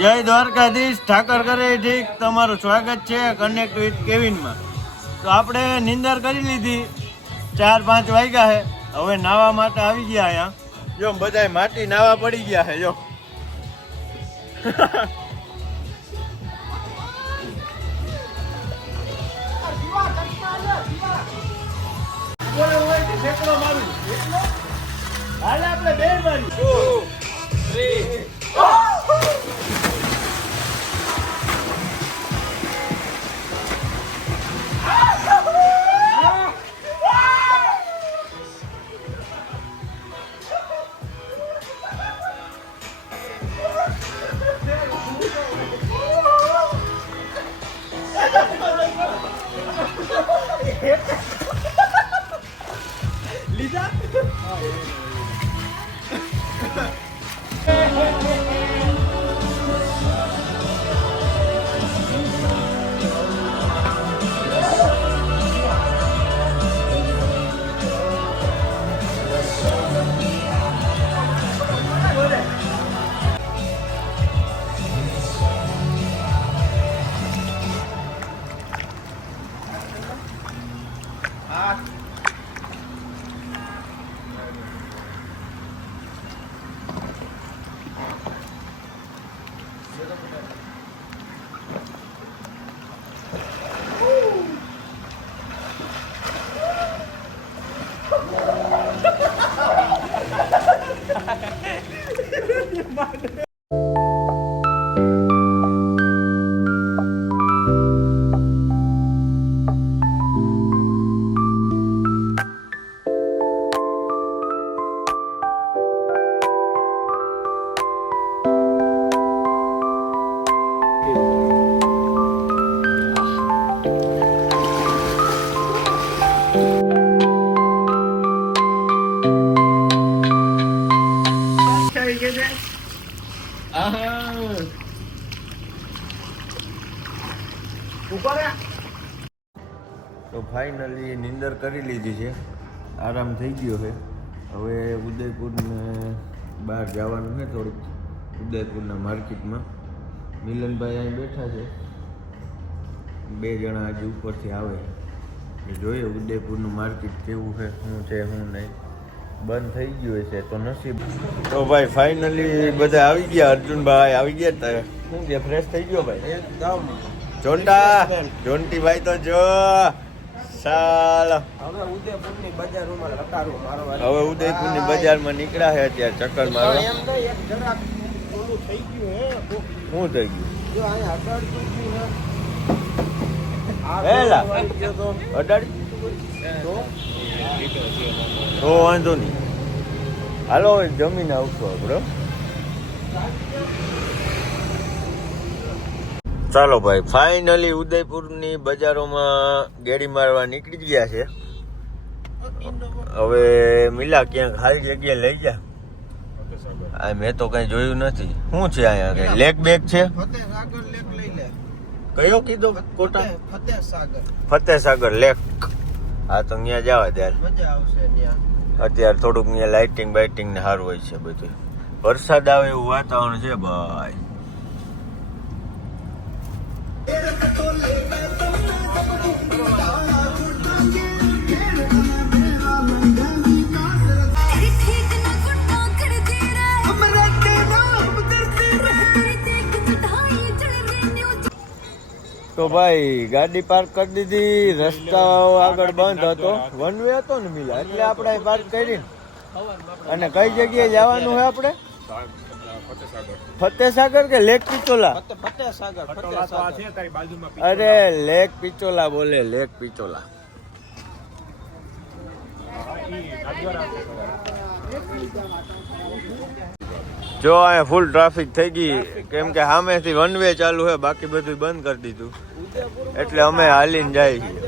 જય દ્વારકાધીશ ઠાકર કરે ઠીક. તમારું સ્વાગત છે કનેક્ટ વિથ કેવિનમાં. તો આપણે નિંદર કરી લીધી. ચાર પાંચ વાગ્યા છે હવે નાવા માટે આવી ગયા અહીંયા. જો બધા માટી નાવા પડી ગયા છે જો. હાલે આપણે બે મારી. તો લીધી છે. આરામ થઈ ગયો છે. હવે ઉદયપુરને બહાર જવાનું છે થોડુંક. ઉદયપુરના માર્કેટમાં. મિલનભાઈ અહીં બેઠા છે. બે જણા આજે ઉપરથી આવે. એ જોઈએ ઉદયપુરનું માર્કેટ કેવું છે શું છે શું નહીં. બંધ થઈ ગયું છે તો નસીબ. તો ભાઈ ફાઇનલી બધા આવી ગયા. અર્જુનભાઈ આવી ગયા તારે શું કે ફ્રેશ થઈ ગયો ભાઈ? એકદમ. જોન્ટા ભાઈ તો જો. ચાલ હવે ઉદયપુરની બજારોમાં લટારું મારવા હવે ઉદયપુરની બજારમાં નીકળ્યા છે અત્યારે ચક્કર મારવા એમ નહીં એક જરાક ઓલું થઈ ગયું હે. શું થઈ ગયું? જો અહીંયા અડાડતું ગયું હે. હેલા. વાળી ગયો તો. અડાડી તો? તો વાંધો નહીં. હાલો હવે જમીન આવશું આપણે. ચાલો ભાઈ ફાઇનલી ઉદયપુરની બજારોમાં ગેડી મારવા નીકળી ગયા છે. હવે મિલા ક્યાંક ખાલી જગ્યાએ લઈ જા. આ મેં તો કઈ જોયું નથી. શું છે અહીંયા કઈ? લેક બેક છે? ફતેહ સાગર લેક કયો કીધો? કોટા? ફતેહ- સાગર. લેક હા તો ત્યાં જવા ત્યારે મજા આવશે અત્યારે થોડુંક ત્યાં લાઇટિંગ બાઇટિંગ ને સારું હોય છે બધું. વરસાદ આવે એવું વાતાવરણ છે ભાઈ. તો ભાઈ, ગાડી પાર્ક કરી દીધી, રસ્તાઓ આગળ બંધ હતો. વન વે હતો ને મિલા, એટલે આપણે પાર્ક કરી અને કઈ જગ્યાએ જવાનું છે આપણે? ફતેસાગર કે લેક પિચોલા? અરે લેક પિચોલા બોલે લેક પિચોલા. જો અહીંયા ફૂલ ટ્રાફિક થઈ ગઈ. કેમ કે સામેથી વન વે ચાલુ છે બાકી બધું બંધ કરી દીધું. એટલે અમે હાલીને જાય છીએ.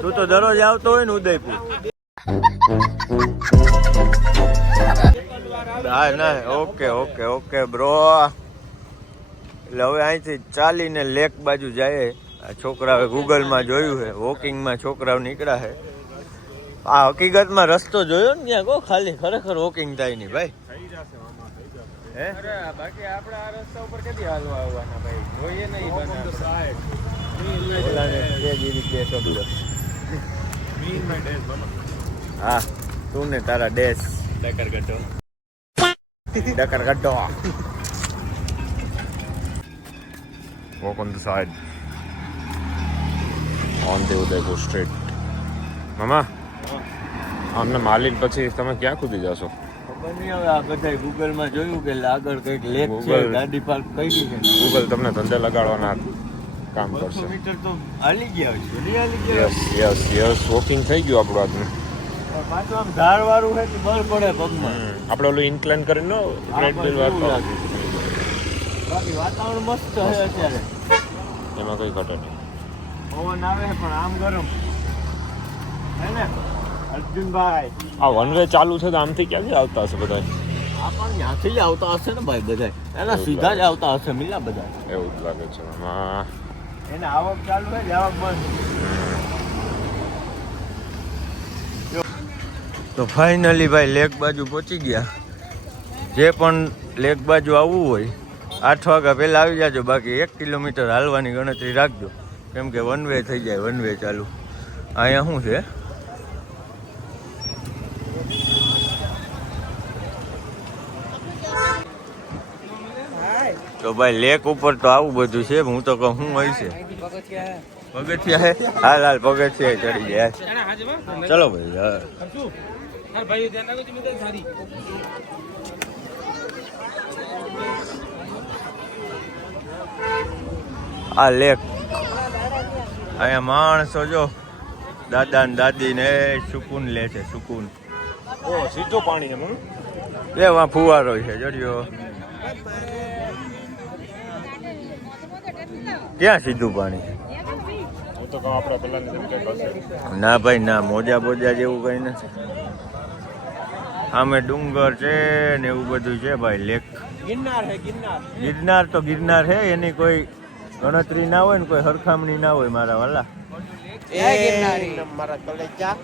તું તો દરરોજ આવતો હોય ને ઉદયપુર. હા ના ઓકે ઓકે ઓકે બ્રો એટલે હવે અહીંથી ચાલીને લેક બાજુ જાય. આ છોકરાઓએ ગૂગલમાં જોયું છે. વોકિંગમાં છોકરાઓ નીકળ્યા છે. આ હકીકતમાં રસ્તો જોયો ને ત્યાં કહો ખાલી ખરેખર વોકિંગ થાય નહીં ભાઈ. હે? બાકી આપણે આ રસ્તા ઉપર કદી હાલવા આવવાના ભાઈ? જોઈએ નહીં બનાવે. ઓલાને તે જ રીતે શબ્દ. હા તું ને તારા ડેશ ટકર ગટો ડકર ગड्ढो walk on the side. On the Udaipur street મામા અમને માલિક પછી તમે ક્યાં કૂદી જશો? ખબર નહીં હવે આ બધા ગૂગલમાં જોયું કે આગળ કંઈક લેક છે ગાડી પાર્ક કરી છે. ગૂગલ તમને ધંધે લગાડવાના કામ કરશે. મીટર તો હાલી ગયા છે યસ યસ યસ વોકિંગ થઈ ગયું આપણું આજનું. આપણે ઓલું ઇન્ક્લાઇન કરીને ટ્રેડમિલ વાતાવરણ મસ્ત છે અત્યારે. એમાં કોઈ ઘટે નહીં. પવન આવે પણ આમ ગરમ. હે ને? અર્જુનભાઈ. આ વન વે ચાલુ છે તો આમથી ક્યાંથી આવતા હશે બધા આ પણ ત્યાંથી જ આવતા હશે ને ભાઈ બધા એના સીધા જ આવતા હશે મિલા બધા એવું જ લાગે છે. એને આવક ચાલુ હોય આવક બંધ. તો ફાઇનલી ભાઈ લેક બાજુ પહોંચી ગયા. જે પણ લેક બાજુ આવવું હોય આઠ વાગ્યા પહેલાં આવી જાજો. બાકી એક કિલોમીટર હાલવાની ગણતરી રાખજો. કેમ કે વન વે થઈ જાય વન વે ચાલુ. અહીંયા શું છે? તો ભાઈ લેક ઉપર તો આવું બધું છે હું તો કહું શું હોય છે? પગથિયા હે? હાલ હાલ પગથિયા ચડી ગયા ચલો ભાઈ હા. આ લેક અહીંયા માણસો જો દાદા ને દાદી ને સુકૂન લે છે સુકૂન. ઓ સીધું પાણી એમ એમાં ફુવારો છે જોડ્યો ક્યાં સીધું પાણી? ના ભાઈ ના મોજા બોજા જેવું કઈ નથી. સામે ડુંગર છે ને એવું બધું છે ભાઈ લેક ગિરનાર હે ગિરનાર. ગિરનાર તો ગિરનાર છે એની કોઈ ગણતરી ના હોય ને કોઈ હરખામણી ના હોય મારા વાલા. એ મારા કલેજા.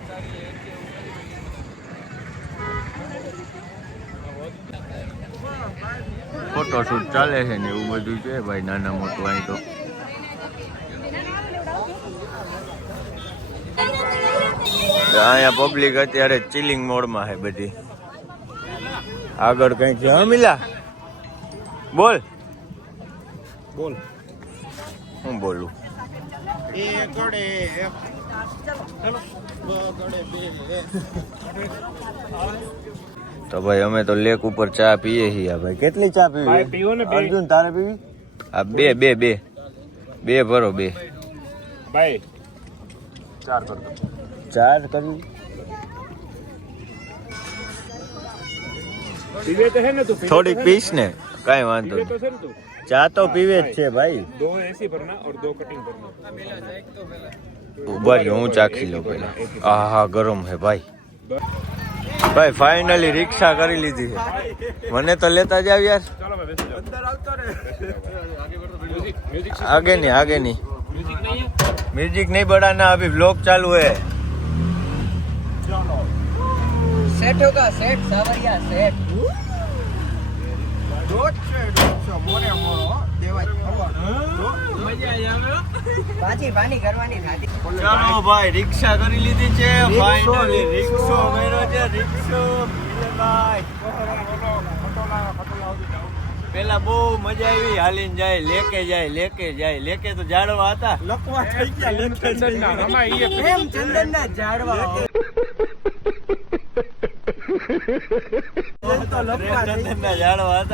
ફોટોશૂટ ચાલે છે ને એવું બધું છે ભાઈ નાના મોટું અહીં તો. અહીંયા પબ્લિક અત્યારે ચિલિંગ મોડમાં છે બધી. આગળ કઈ છે. મિલા. બોલ. બોલ. હું બોલું? તો ભાઈ અમે તો લેક ઉપર ચા પીએ છીએ. આ ભાઈ કેટલી ચા ભાઈ પીવી પીવો ને અર્જુન તારે પીવી? આ બે બે બે. બે ભરો બે. ભાઈ. ચાર કર ચાર કરી. પીવે તો હે ને તું થોડીક પીશ ને કાઈ વાંધો નહીં. ચા તો પીવે જ છે ભાઈ. દો એસી ભરના ઓર દો કટિંગ ભરના. ઊભા રહ્યો હું ચાખી લઉં પહેલા. આહા ગરમ હે ભાઈ. ભાઈ ફાઇનલી રિક્ષા કરી લીધી છે મને તો લેતા જાવ યાર આગે નહીં આગે નહીં. મ્યુઝિક નહીં બળાના અભી બ્લોક ચાલુ હે. ચાલો ભાઈ રિક્ષા કરી લીધી છે. ફાઇનલી રિક્ષો કર્યો છે રિક્ષો. પેલા બહુ મજા આવી હાલીને જાય લેકે જાય લેકે જાય. લેકે તો જાડવા હતા. લકવા થઈ ગયા લેકે ચંદન ના ઝાડવા.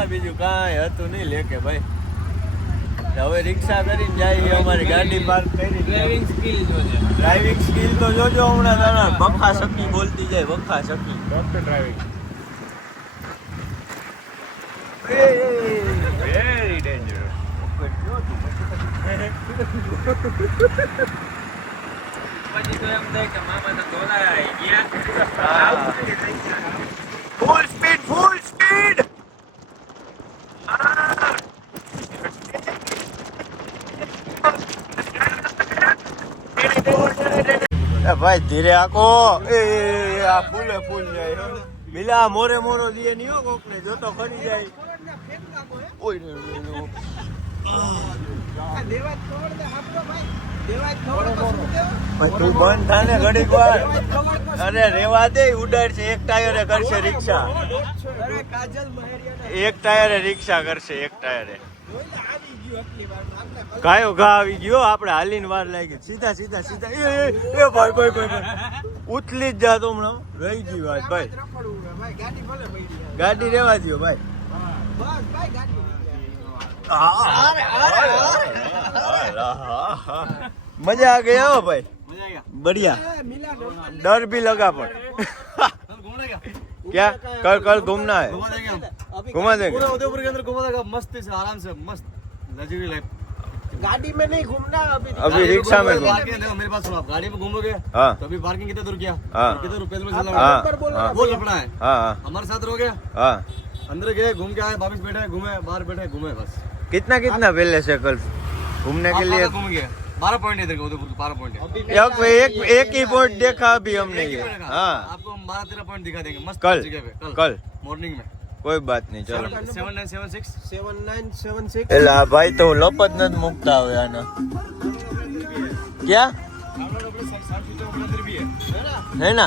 બીજું કાંઈ હતું નહીં લેકે ભાઈ હવે રિક્ષા કરીને જાય અમારી ગાડી પાર્ક કરી ડ્રાઇવિંગ સ્કિલ જોજે ડ્રાઇવિંગ સ્કિલ તો જોજો હમણાં તારા બોલતી જાય બખા ડેન્જરસ પછી તો એમ થાય કે મામા તો ધોળા ગયા. ફૂલ સ્પીડ ફૂલ સ્પીડ ભાઈ ધીરે આકો એ આ ફૂલે ફૂલ જાય મિલા મોરે મોરો દિયે નહીં હો કોક ને જોતો ખરી જાય. ઓય રે રે રે. ભાઈ. તું બંધ થા ને ઘડીક વાર. અરે રેવા દે ઉડાડ એક ટાયરે કરશે રિક્ષા. એક ટાયરે રિક્ષા કરશે એક ટાયરે. કાયો ઘા આવી ગયો આપણે હાલીને વાર લાગી. સીધા સીધા સીધા. એ એ, એ ભાઈ ભાઈ ભાઈ ભાઈ. ઉથલી જ જાતો હમણાં. રહી ગયું વાત ભાઈ. ગાડી રેવા દ્યો ભાઈ. मज़ा आ गया हो भाई? बढ़िया। डर भी लगा पर। क्या? कल कल घूमना है? घुमा देंगे पूरा उदयपुर के अंदर घुमा देगा मस्त से आराम से मस्त लग्जरी लाइफ गाड़ी में नहीं घूमना अभी अभी रिक्शा में तो देखो मेरे पास सुनो गाड़ी में घूमोगे हाँ। तो अभी पार्किंग कितने दूर किया? हाँ। कितने रुपए दूर हाँ, चला गया हाँ। बोल अपना है। हाँ हमारे साथ रहोगे? हाँ। अंदर गए घूम के आए वापस बैठे घूमे बाहर बैठे घूमे बस। कितना कितना बिल है सर कल? घूमने के लिए आप घूम गए बारह पॉइंट है इधर का उदयपुर बारह पॉइंट है एक एक एक ही पॉइंट देखा अभी हमने ये हाँ आपको हम बारह तेरह पॉइंट दिखा देंगे मस्त कल जगह पे कल मॉर्निंग में કોઈ બાત નહીં ચાલો seven nine seven six seven nine seven six એટલે આ ભાઈ તો લપ જ નથી મૂકતા હવે આને ક્યાં है ना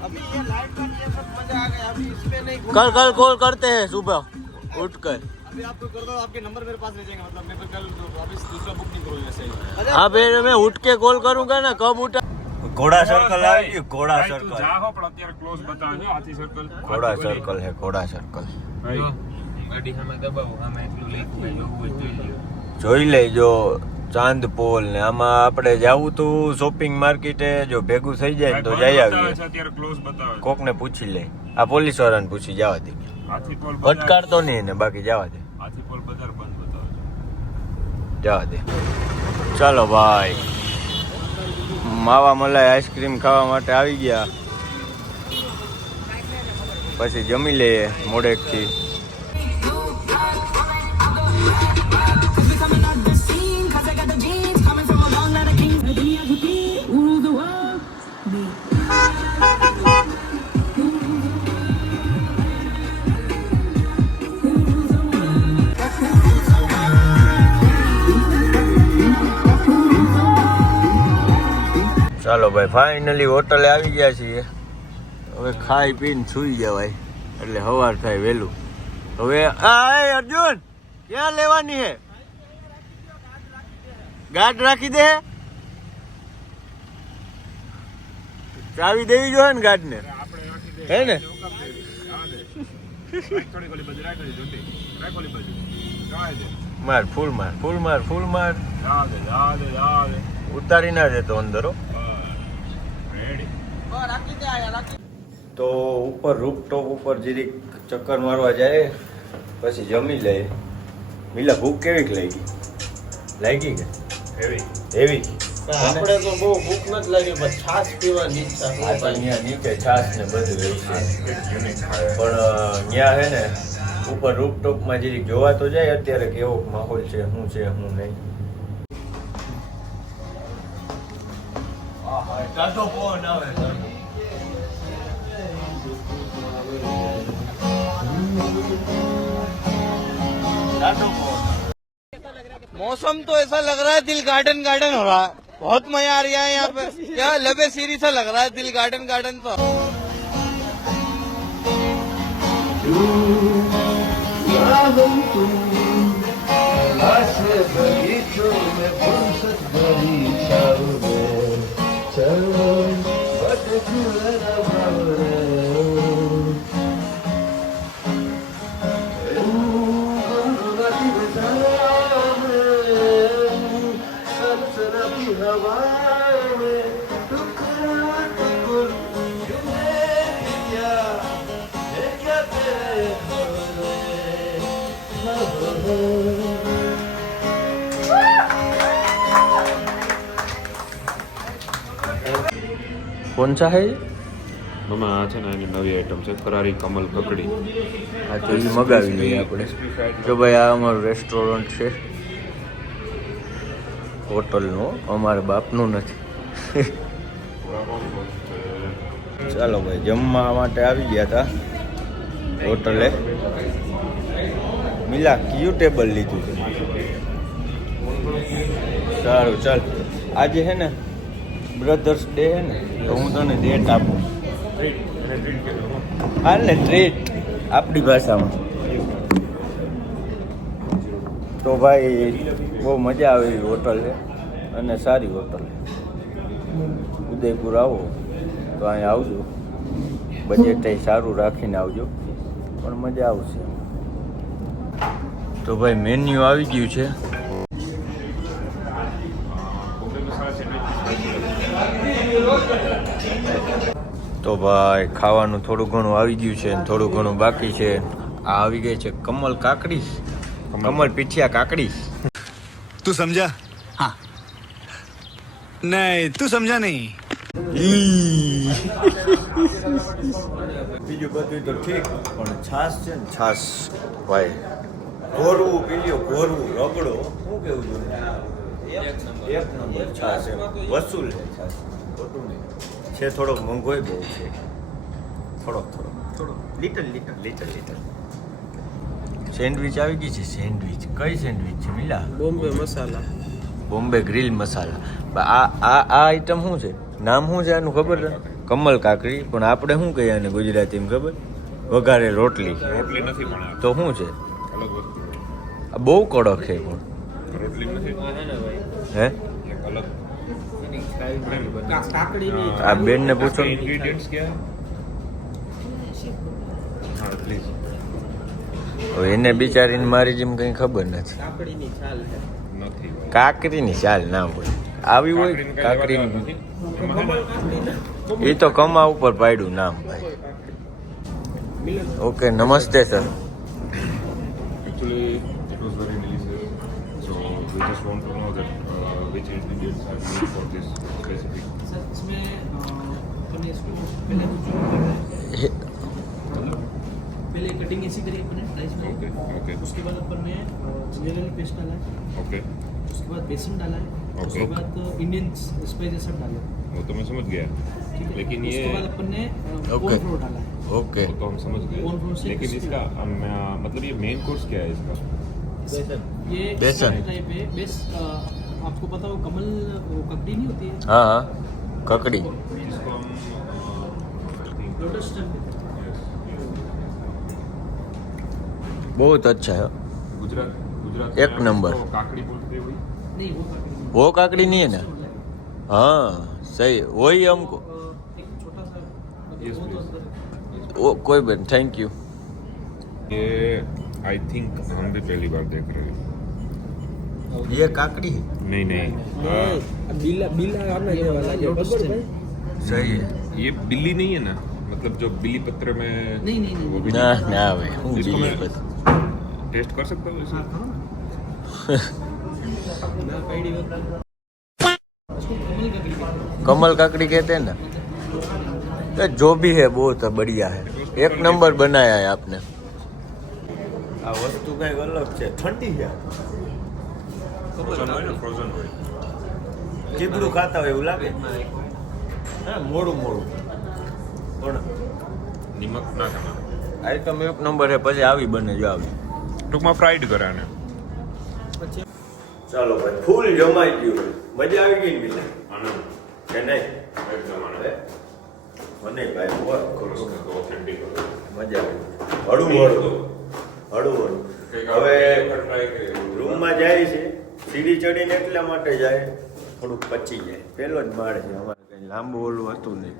अभी ये लाइट का ये सब मजा आ गया अभी इसमें नहीं घूम कल कल कॉल करते हैं सुबह उठ कर अभी आपको कर दो आपके नंबर मेरे पास रह जाएंगे मतलब मैं फिर कल वापस दूसरा बुक नहीं करूँगी वैसे ही हाँ फिर मैं उठ के कॉल करूंगा ना कब उठा घोड़ा सर्कल आ गई घोड़ा ભાઈ, તું सर्कल જા હો, પણ અત્યારે close બતાવજો, હાથી circle. ઘોડા હાથી ગલી. सर्कल है घोड़ा सर्कल ભાઈ, गाड़ी हमें दबाओ हमें એટલું લઈ ભાઈ જોવું હોય જોઈ લ્યો જોઈ લેજો ચાંદ પોલ ને આમાં આપણે જાવું તું શોપિંગ માર્કેટે જો ભેગું થઈ જાય ને તો ભાઈ, જઈ બંધ બતાવે આવીએ છે, અત્યારે close બતાવે છે. કોકને પૂછી લે આ પોલીસ વાળાને પૂછી જવા દે હાથી પોલ બજાર- ભટકાડતો નહીં ને બાકી જવા દે જવા દે ચાલો ભાઈ. માવા મલાઈ આઈસ્ક્રીમ ખાવા માટે આવી ગયા. પછી જમી લઈએ મોડેકથી. Coming out ચાલો ભાઈ ફાઇનલી હોટલે આવી ગયા છીએ. હવે ખાઈ પીને સુઈ જવાય. એટલે સવાર થાય વહેલું. હવે આ અર્જુન ક્યાં લેવાની હે? ગાઢ રાખી દે. ચાવી દેવી જોઈએ ને ગાઢને? ને હે ને. માર ફૂલ માર ફૂલ માર ફૂલ માર. ઉતારી ના દેતો અંદર હો બસ. Ready. રાખી દે આયા રાખી તો ઉપર રૂપટોપ ઉપર જરીક ચક્કર મારવા જાય પછી જમી લે. મિલા ભૂખ કેવીક લાગી? લાગી કે? હેવી. એવી આપણે તો બહુ ભૂખ નથી લાગી પણ છાશ પીવાની ઈચ્છા આ તો અહીંયા નીચે છાશ ને બધું છે. પણ ત્યાં હે ને ઉપર રૂપટોપમાં જરીક જોવા તો જાય અત્યારે કેવો માહોલ છે શું છે શું નહીં. ટાટો પવન આવે ટાટો પવન मौसम तो ऐसा लग रहा है दिल गार्डन गार्डन हो रहा है बहुत मजा आ रहा है यहाँ पे क्या लबे सीरी सा लग रहा है दिल गार्डन गार्डन सा કોણ સા હે? મામા આ છે ને એની નવી આઈટમ છે ફરારી કમલ કકડી. આ તો એ મગાવી લઈએ આપણે. જો ભાઈ આ અમારું રેસ્ટોરન્ટ છે. હોટલનું, અમારા બાપનું નથી. ચાલો ભાઈ, જમવા માટે આવી ગયા હતા હોટલે. મિલા, કયું ટેબલ લીધું? સારું, ચાલ. આજે હે ને, બ્રધર્સ ડે હે ને, તો હું તને ડેટ આપું. હા ને ટ્રીટ આપણી ભાષામાં. તો ભાઈ, બહુ મજા આવે એવી હોટલ છે. અને સારી હોટલ ઉદયપુર આવો, તો અહીં આવજો. બજેટ સારું રાખીને આવજો. પણ મજા આવશે. તો ભાઈ મેન્યુ આવી ગયું છે. તો ભાઈ, ખાવાનું થોડું ઘણું આવી ગયું છે થોડું ઘણું બાકી છે. આ આવી ગઈ છે કમલ કાકડી. કમળ પીઠિયા કાકડી. તું સમજા? હા. નહીં તું સમજા નહીં. બીજું બધું તો ઠીક પણ છાસ છે ને? છાસ ભાઈ. ઘોરવું પીલ્યો ઘોરવું રગડો. શું કેવું જોઈએ? એક નંબર. છાસ વસૂલ છે છાસ ખોટું નહીં. છે થોડોક મોંઘોય બહુ છે. થોડોક થોડોક. થોડોક. Little little. Little little. Sandwich આવી ગઈ છે? સેન્ડવિચ કઈ સેન્ડવિચ છે? મિલા? બોમ્બે મસાલા. બોમ્બે ગ્રીલ મસાલા. આ આ આ આઈટમ શું છે? નામ શું છે આનું ખબર? છે કમલ કાકડી. પણ આપણે શું કહીએ આને ગુજરાતીમાં ખબર? વઘારે રોટલી. રોટલી નથી પણ તો શું છે? આ બહુ કડક છે પણ. રોટલી નથી. હે? આ બેન ને બેનને પૂછો. ઇન્ગ્રેડિયન્ટ્સ ક્યાં? હા પ્લીઝ હવે એને બિચારીને મારી જેમ કંઈ ખબર નથી. કાકરીની ચાલ ના હોય. આવી હોય? કાકરી એ તો કમા ઉપર પાડ્યું નામ ભાઈ. ઓકે નમસ્તે સર. It कटिंग इसी तरीके अपने राइस में ओके ओके उसके बाद ऊपर में जीरा वाली पेस्ट डाला है। ओके उसके बाद बेसन डाला है। उसके बाद इंडियन स्पाइसेस सब डाले वो तो मैं समझ गया। लेकिन ये उसके बाद अपन ने कॉर्न फ्लोर डाला है। ओके तो हम समझ गए। लेकिन इसका मतलब ये मेन कोर्स क्या है इसका? बेसन। ये बेसन। टाइप है। बेस आपको पता वो कमल वो ककड़ी नहीं होती है? हाँ ककड़ी। इसको हम लोटस टेंपल बहुत अच्छा है। गुजरात गुजरात एक नंबर। तो काकड़ी बोलते हुई नहीं वो काकड़ी वो काकड़ी नहीं है ना? हाँ सही वही हमको। तो वो कोई बात थैंक यू ये आई थिंक हम भी पहली बार देख रहे हैं। ये काकड़ी नहीं नहीं। हाँ। बिल्ला बिल्ला सही है। ये बिल्ली नहीं है ना? मतलब जो बिल्ली पत्र में नहीं नहीं नहीं वो भी ना ना भाई बिल्ली पत्र। बीली मैं बस टेस्ट कर सकता हूँ इसे हाँ करो ना मैं आईडी उसको कमल का कहते हैं। कमल काकड़ी कहते हैं ना तो जो भी है बहुत बढ़िया है एक नंबर बनाया है आपने આ વસ્તુ કઈક અલગ છે ઠંડી છે फ्रोजन ચીબડું ખાતા હોય એવું લાગે હા મોડું મોડું પણ નિમક ના ખાના આઈટમ એક નંબર છે પછી આવી બને જો આવી ટૂંકમાં ફ્રાઈડ કરે આને ચાલો ભાઈ ફૂલ જમાઈ ગયું. મજા આવી ગઈ ને મિલા આનંદ. કે નહીં? એકદમ હવે મને ભાઈ બહુ ખુશ ઓથેન્ટિક મજા આવી હળવું હળવું હળવું હવે રૂમમાં જાય છે. સીડી ચડીને એટલા માટે જાય. થોડુંક પચી જાય. પેલો જ માળ છે. અમારે કઈ લાંબુ ઓલું હતું નહીં.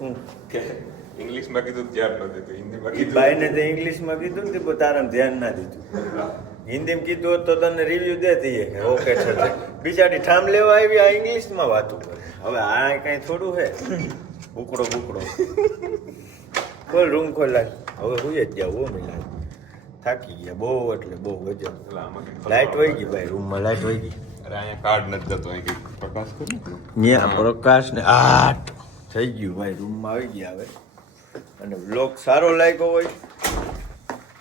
હું. કે ઇંગ્લિશમાં કીધું ધ્યાન ન દીધું. હિન્દીમાં કીધું ભાઈને તે ઇંગ્લિશમાં કીધું ને તે તારામાં ધ્યાન ના દીધું. હિન્દીમાં કીધું તો તને રિવ્યુ દેતી કે ઓકે છે. બિચારી ઠામ લેવા આવી આ ઇંગ્લિશમાં વાતું કરે હવે આ કઈ થોડું હે. ઉકડો બુકડો ખોલ રૂમ ખોલા હવે હુઈ જ જાવ હો મિલા થાકી ગયા બહુ એટલે બહુ ગજબ લાઈટ વહી ગઈ ભાઈ રૂમમાં લાઈટ વહી ગઈ. અરે અહીંયા કાર્ડ નથી જતો અહીં પ્રકાશ કરી ત્યાં પ્રકાશ ને આઠ થઈ ગયું ભાઈ રૂમમાં આવી ગયા હવે. અને બ્લોગ સારો લાગ્યો હોય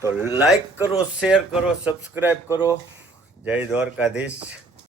તો લાઈક કરો શેર કરો સબસ્ક્રાઈબ કરો. જય દ્વારકાધીશ.